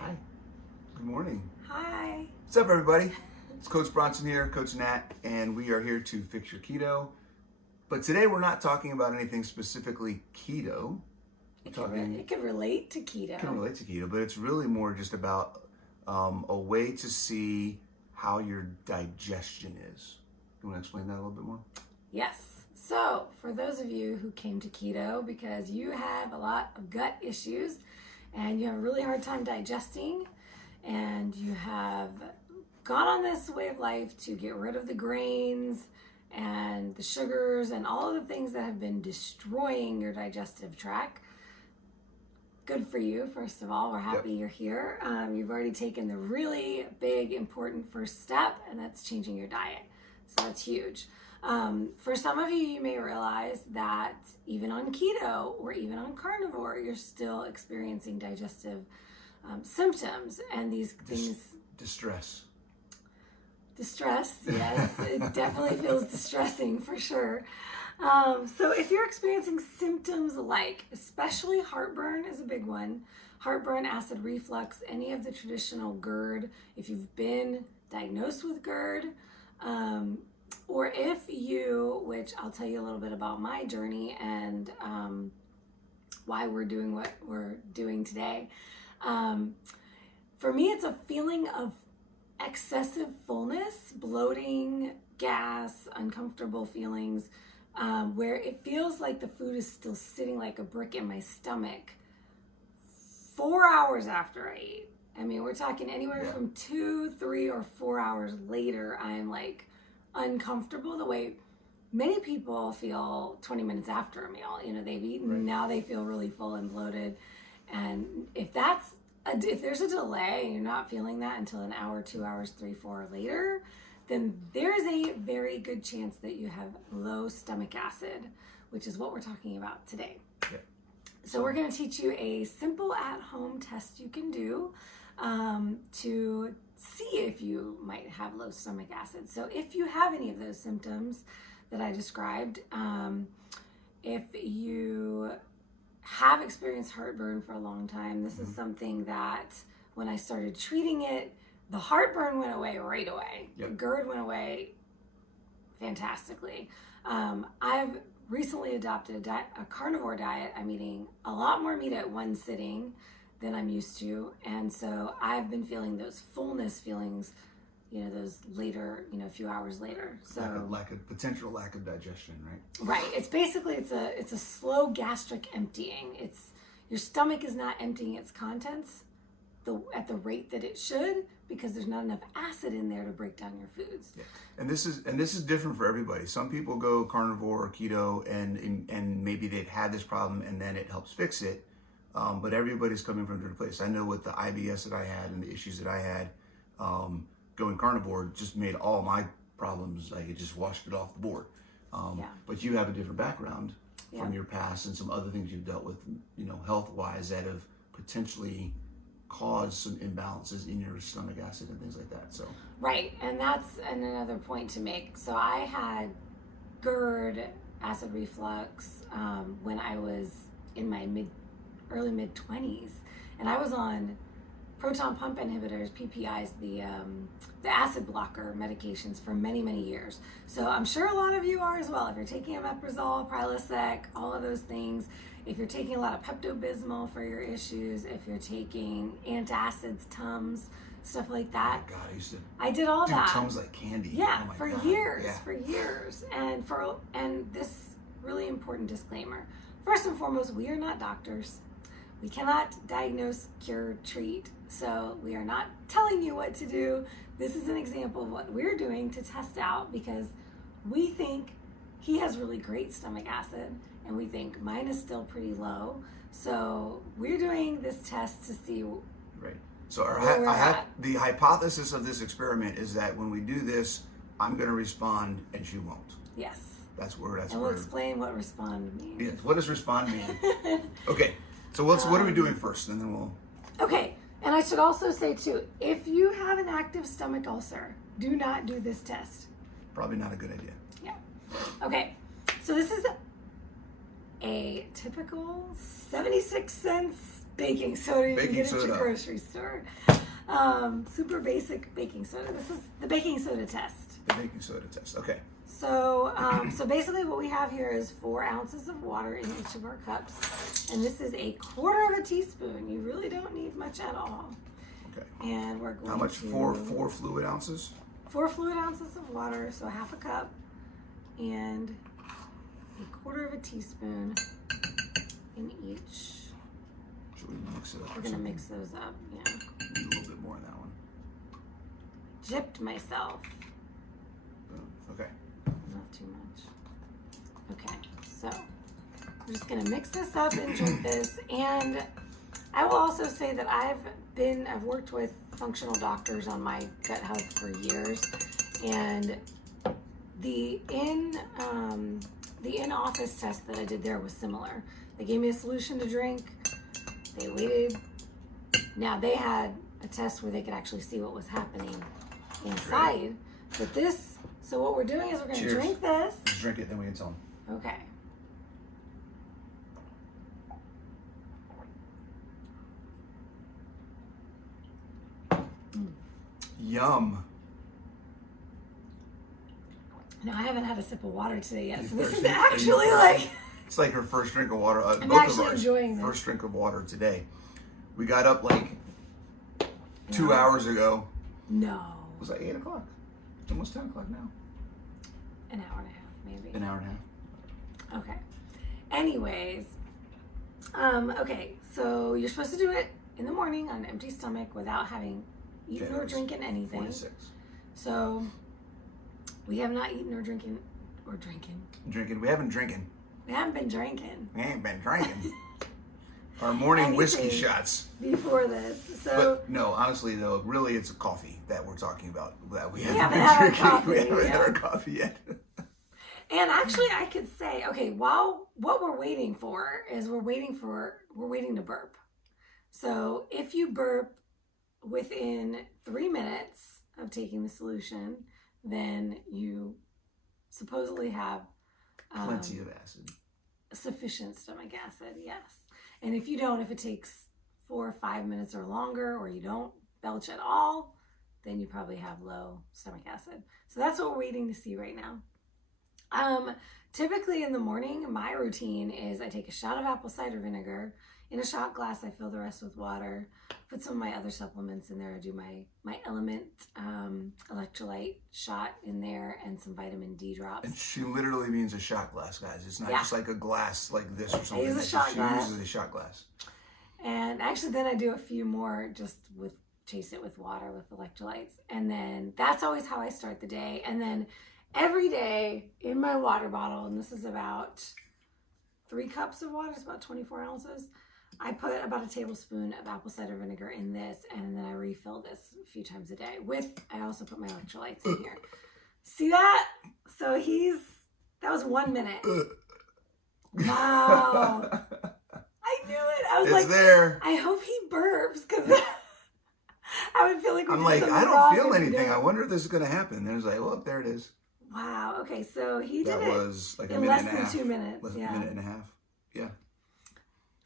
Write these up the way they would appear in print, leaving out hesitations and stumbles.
Hi. Good morning. Hi. What's up, everybody? It's Coach Bronson here, Coach Nat, and we are here to fix your keto. But today we're not talking about anything specifically keto. It can relate to keto. It can relate to keto, but it's really more just about a way to see how your digestion is. You want to explain that a little bit more? Yes. So, for those of you who came to keto because you have a lot of gut issues and you have a really hard time digesting and you have gone on this way of life to get rid of the grains and the sugars and all of the things that have been destroying your digestive tract, good for you, first of all. We're happy you're here. You've already taken the really big, important first step, and that's changing your diet. So that's huge. For some of you, you may realize that even on keto or even on carnivore, you're still experiencing digestive symptoms, and these things... Distress, yes. It definitely feels distressing for sure. So if you're experiencing symptoms like, especially heartburn is a big one, heartburn, acid reflux, any of the traditional GERD, if you've been diagnosed with GERD, or if you, which I'll tell you a little bit about my journey and why we're doing what we're doing today. For me, it's a feeling of excessive fullness, bloating, gas, uncomfortable feelings, where it feels like the food is still sitting like a brick in my stomach 4 hours after I eat. I mean, we're talking anywhere from 2, 3, or 4 hours later, I'm like uncomfortable the way many people feel 20 minutes after a meal. You know, they've eaten, now they feel really full and bloated. And if there's a delay and you're not feeling that until an hour, 2 hours, 3, 4 later, then there's a very good chance that you have low stomach acid, which is what we're talking about today. Yep. So we're going to teach you a simple at-home test you can do to see if you might have low stomach acid. So if you have any of those symptoms that I described, if you have experienced heartburn for a long time, this is something that when I started treating it, the heartburn went away right away. The GERD went away fantastically. I've recently adopted a carnivore diet. I'm eating a lot more meat at one sitting than I'm used to. And so I've been feeling those fullness feelings, you know, those later, you know, a few hours later. So potential lack of digestion, right? Right. It's basically, it's a slow gastric emptying. Your stomach is not emptying its contents at the rate that it should, because there's not enough acid in there to break down your foods. Yeah. And this is different for everybody. Some people go carnivore or keto and maybe they've had this problem and then it helps fix it. But everybody's coming from a different place. I know with the IBS that I had and the issues that I had, going carnivore just made all my problems, like it just washed it off the board. But you have a different background from your past and some other things you've dealt with, you know, health-wise that have potentially caused some imbalances in your stomach acid and things like that. So right, and that's another point to make. So I had GERD, acid reflux, when I was in my early mid-20s, and I was on proton pump inhibitors, PPIs, the acid blocker medications for many, many years. So I'm sure a lot of you are as well. If you're taking omeprazole, Prilosec, all of those things, if you're taking a lot of Pepto-Bismol for your issues, if you're taking antacids, Tums, stuff like that. Oh my God, I did all that. Tums like candy. Yeah, oh for God. years, yeah. for years. And this really important disclaimer. First and foremost, we are not doctors. We cannot diagnose, cure, treat. So we are not telling you what to do. This is an example of what we're doing to test out, because we think he has really great stomach acid and we think mine is still pretty low. So we're doing this test to see. Right. So the hypothesis of this experiment is that when we do this, I'm going to respond and she won't. Yes. And we'll explain what respond means. Yes. What does respond mean? Okay. So what are we doing first, and then we'll... Okay, and I should also say too, if you have an active stomach ulcer, do not do this test. Probably not a good idea. Yeah. Okay, so this is a typical 76 cents baking soda you can Baking get at soda. your grocery store. Super basic baking soda. This is the baking soda test. The baking soda test. Okay. So, so basically what we have here is 4 ounces of water in each of our cups. And this is a 1/4 teaspoon. You really don't need much at all. Okay. And we're going How much? to... 4 fluid ounces? 4 fluid ounces of water, so 1/2 cup. And a 1/4 teaspoon in each. Should we mix it up? We're going to mix those up, yeah. Need a little bit more in that one. Gypped myself. Boom. Okay. Not too much. Okay, so we're just gonna mix this up and drink this. And I will also say that I've worked with functional doctors on my gut health for years, and the in-office test that I did there was similar. They gave me a solution to drink. They waited. Now they had a test where they could actually see what was happening inside. But this, so what we're doing is we're going to drink this. Let's drink it, then we can tell them. Okay. Yum. Now I haven't had a sip of water today yet, so Your this first is drink- actually like... It's like her first drink of water. I'm Both actually of ours. enjoying this. First drink of water today. We got up like 2 hours ago. No. It was like 8 o'clock. It's almost 10 o'clock now. An hour and a half, maybe. An hour and a half. Okay. Anyways, okay, so you're supposed to do it in the morning on an empty stomach without having eaten or drinking 4 anything. to 6. So we have not eaten or drinking. Drinking. We haven't drinking. We haven't been drinking We ain't been drinking. Our morning whiskey Anything. shots. before this. So But no, honestly though, really it's a coffee that we're talking about. That we haven't haven't been had our drinking. coffee, We haven't had yeah. our coffee yet. And actually, I could say, okay, while what we're waiting for is we're waiting to burp. So if you burp within 3 minutes of taking the solution, then you supposedly have Plenty of acid. sufficient stomach acid, yes. And if you don't, if it takes 4 or 5 minutes or longer, or you don't belch at all, then you probably have low stomach acid. So that's what we're waiting to see right now. Typically in the morning, my routine is I take a shot of apple cider vinegar. In a shot glass, I fill the rest with water, put some of my other supplements in there. I do my LMNT electrolyte shot in there and some vitamin D drops. And she literally means a shot glass, guys. It's not Yeah. just like a glass like this or something. use a She shot glass. uses a shot glass. And actually then I do a few more just chase it with water with electrolytes. And then that's always how I start the day. And then every day in my water bottle, and this is about 3 cups of water, it's about 24 ounces. I put about a tablespoon of apple cider vinegar in this, and then I refill this a few times a day. I also put my electrolytes in here. See that? So that was 1 minute. Wow. I knew it. I was It's like, there. I hope he burps, because I would feel like I'm like, I don't feel anything. I wonder if this is going to happen. And it was like, well, there it is. Wow. Okay, so he did That it was like a in minute less and a than half. 2 minutes. Less than Yeah. a minute and a half. Yeah.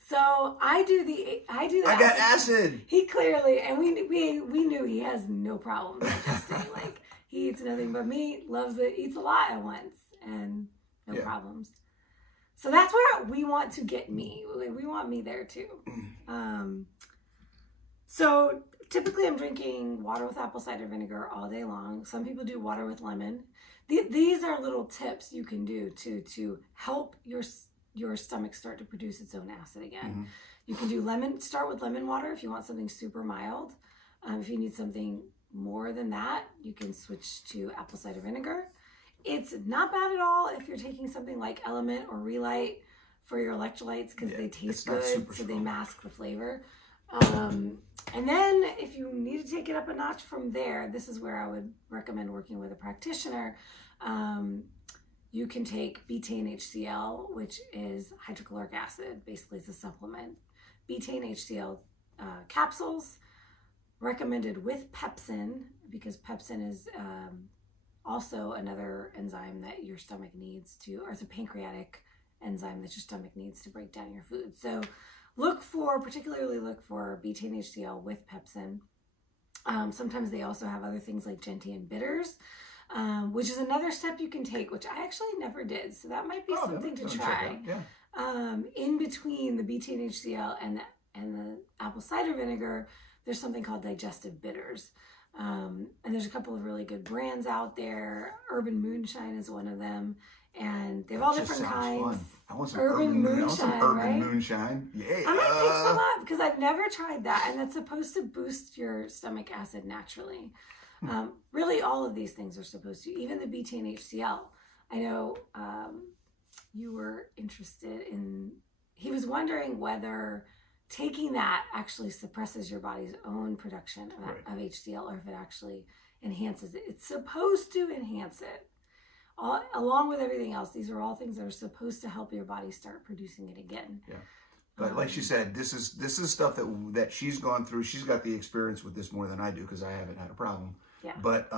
So I do that. I got acid. He clearly, and we knew he has no problem digesting. Like, he eats nothing but meat, loves it, eats a lot at once, and no problems. So that's where we want to get me. We want me there too. So typically I'm drinking water with apple cider vinegar all day long. Some people do water with lemon. These are little tips you can do to help your stomach start to produce its own acid again. Mm-hmm. You can do start with lemon water if you want something super mild. If you need something more than that, you can switch to apple cider vinegar. It's not bad at all if you're taking something like LMNT or Relight for your electrolytes, because they taste good, so they mask the flavor. And then if you need to take it up a notch from there, this is where I would recommend working with a practitioner. You can take betaine HCl, which is hydrochloric acid. Basically, it's a supplement. Betaine HCl capsules, recommended with pepsin, because pepsin is also another enzyme that your stomach needs or it's a pancreatic enzyme that your stomach needs to break down your food. So particularly look for betaine HCl with pepsin. Sometimes they also have other things like gentian bitters, which is another step you can take, which I actually never did. So that might be something to try. Yeah. In between the betaine HCl and the apple cider vinegar, there's something called digestive bitters. And there's a couple of really good brands out there. Urban Moonshine is one of them. And they have all different kinds. Fun. I want some Urban Moonshine. Moonshine. Yeah. I might pick some up because I've never tried that, and that's supposed to boost your stomach acid naturally. Really, all of these things are supposed to. Even the betaine HCl. I know you were interested in. He was wondering whether taking that actually suppresses your body's own production of HCl, or if it actually enhances it. It's supposed to enhance it. Along with everything else, these are all things that are supposed to help your body start producing it again. Yeah, but like she said, this is stuff that she's gone through. She's got the experience with this more than I do because I haven't had a problem. Yeah. But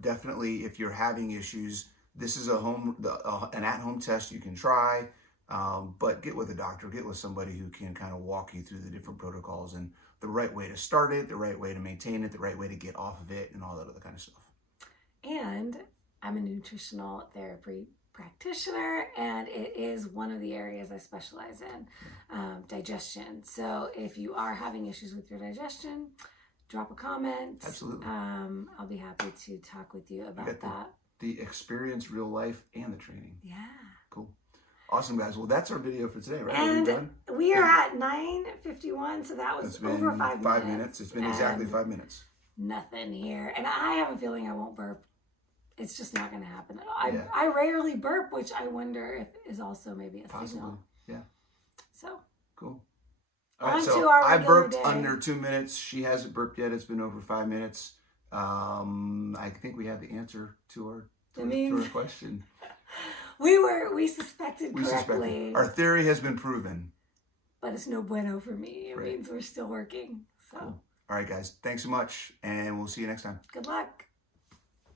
definitely, if you're having issues, this is an at-home test you can try. But get with a doctor, get with somebody who can kind of walk you through the different protocols and the right way to start it, the right way to maintain it, the right way to get off of it, and all that other kind of stuff. And I'm a nutritional therapy practitioner, and it is one of the areas I specialize in, digestion. So if you are having issues with your digestion, drop a comment. Absolutely. I'll be happy to talk with you about that. The experience, real life, and the training. Yeah. Cool. Awesome, guys. Well, that's our video for today, right? And we are at 9:51, so that was over 5 minutes. 5 minutes. It's been exactly 5 minutes. Nothing here. And I have a feeling I won't burp. It's just not going to happen at all. I rarely burp, which I wonder if is also maybe a signal. Yeah. So. Cool. All right, so I burped day. under 2 minutes. She hasn't burped yet. It's been over 5 minutes. I think we have the answer to our question. We suspected correctly. Our theory has been proven. But it's no bueno for me. It means we're still working. So. Cool. All right, guys. Thanks so much, and we'll see you next time. Good luck.